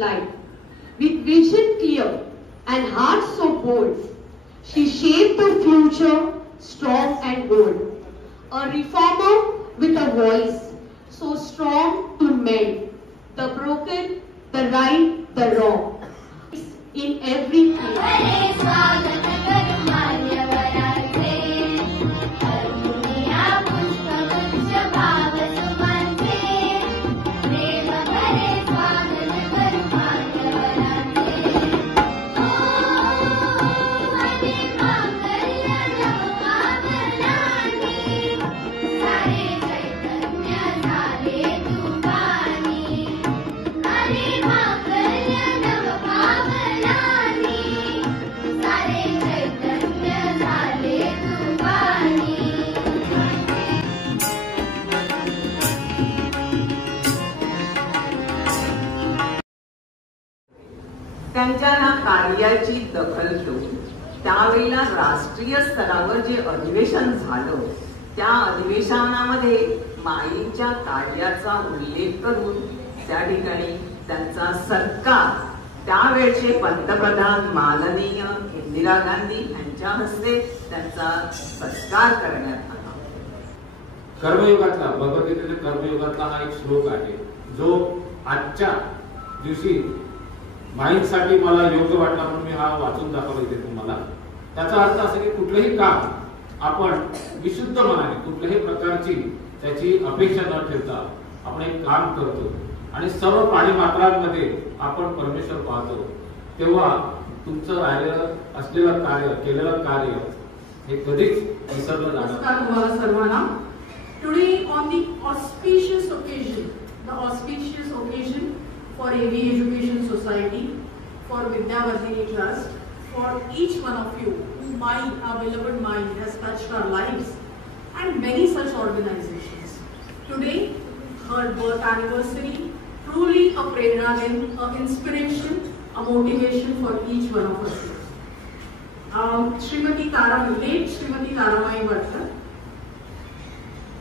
life. With vision clear and heart so bold, she shaped the future strong and bold. A reformer with a voice so strong to mend the broken, the right, the wrong. In every place. त्यांच्या ना कार्याची दखल घेऊन त्यावेळेला राष्ट्रीय स्तरावर जे अधिवेशन झालं त्या अधिवेशनामध्ये माईंच्या कार्याचा उल्लेख करून त्या ठिकाणी त्यांचा सत्कार त्यावेळचे पंतप्रधान माननीय इंदिरा गांधी यांच्या हस्ते त्यांचा सत्कार करण्यात आला. कर्मयुगातला भगवद्गीतेच्या कर्मयुगातला हा एक श्लोक आहे जो आजच्या दिवशी माईंसाठी मला योग्य वाटला म्हणून मी हा वाचून दाखवला इथे तुम्हाला. त्याचा अर्थ असा की कुठलंही काम आपण विशुद्ध मनाने कुठल्याही प्रकारची त्याची अपेक्षा न ठेवता आपण एक काम करतो आणि सर्व प्राणी मात्रांमध्ये आपण परमेश्वर पाहतो, तेव्हा तुमचं राहिलेलं असलेलं कार्य केलेलं कार्य हे कधीच विसरलं जाणार. नमस्कार तुम्हाला सर्वांना. Today on the auspicious occasion, the auspicious occasion for AV Education Society, for Vidyavardhini Trust, for each one of you who our beloved mind has touched our lives, and many such organizations. Today, her birth anniversary, truly a prerna, an inspiration, a motivation for each one of us. Srimati Taramai Varkar,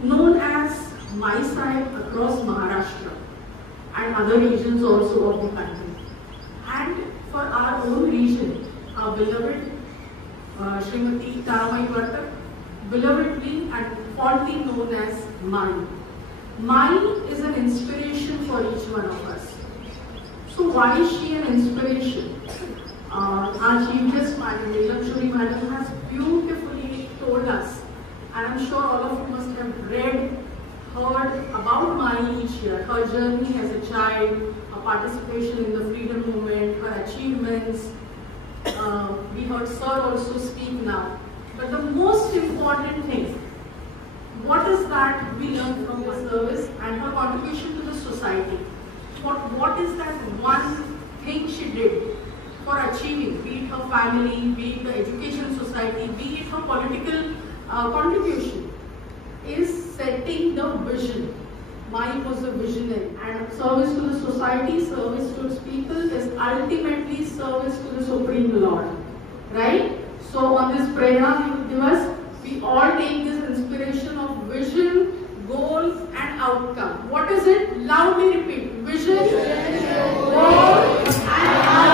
known as Mai Sahib across Maharashtra and other regions also of the country, and for our own region, our beloved Srimati Taramai Varkar, belovedly and fondly known as Mai. Mai is an inspiration for each one of us. So why is she an inspiration? Our Chief Guest Madam, Neelam Shuri Madam, has beautifully told us, and I'm sure all of you must have heard about Mai each year, her journey as a child, her participation in the freedom movement, her achievements. We heard Sir also speak now. But the most important thing, what is that we learn from her service and her contribution to the society? What is that one thing she did for achieving, be it her family, be it the education society, be it her political contribution, is setting the vision. Mai was a visionary, and service to the society, service to its people is ultimately service to the Supreme Lord. Right? So on this prerna Divas, we all take this inspiration of vision, goal and outcome. What is it? Loudly repeat. Vision, goal and outcome.